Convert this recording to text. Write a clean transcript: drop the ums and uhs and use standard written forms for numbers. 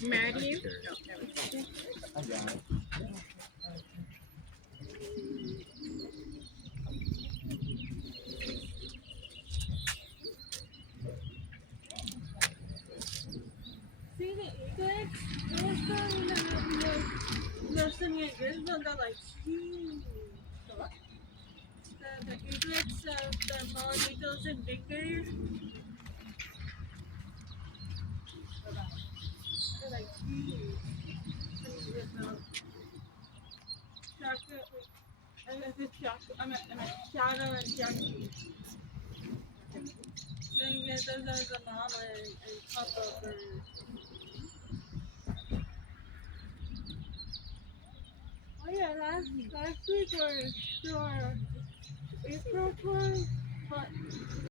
Maddie. See the eaglets? Those the singing they're like huge. The eaglets, the bald eagles and victors, they're like huge. Chocolate, it's chocolate. I mean, shadow and Jackie. Yeah, those are the mama and papa birds. Oh yeah, last week was our April tour, but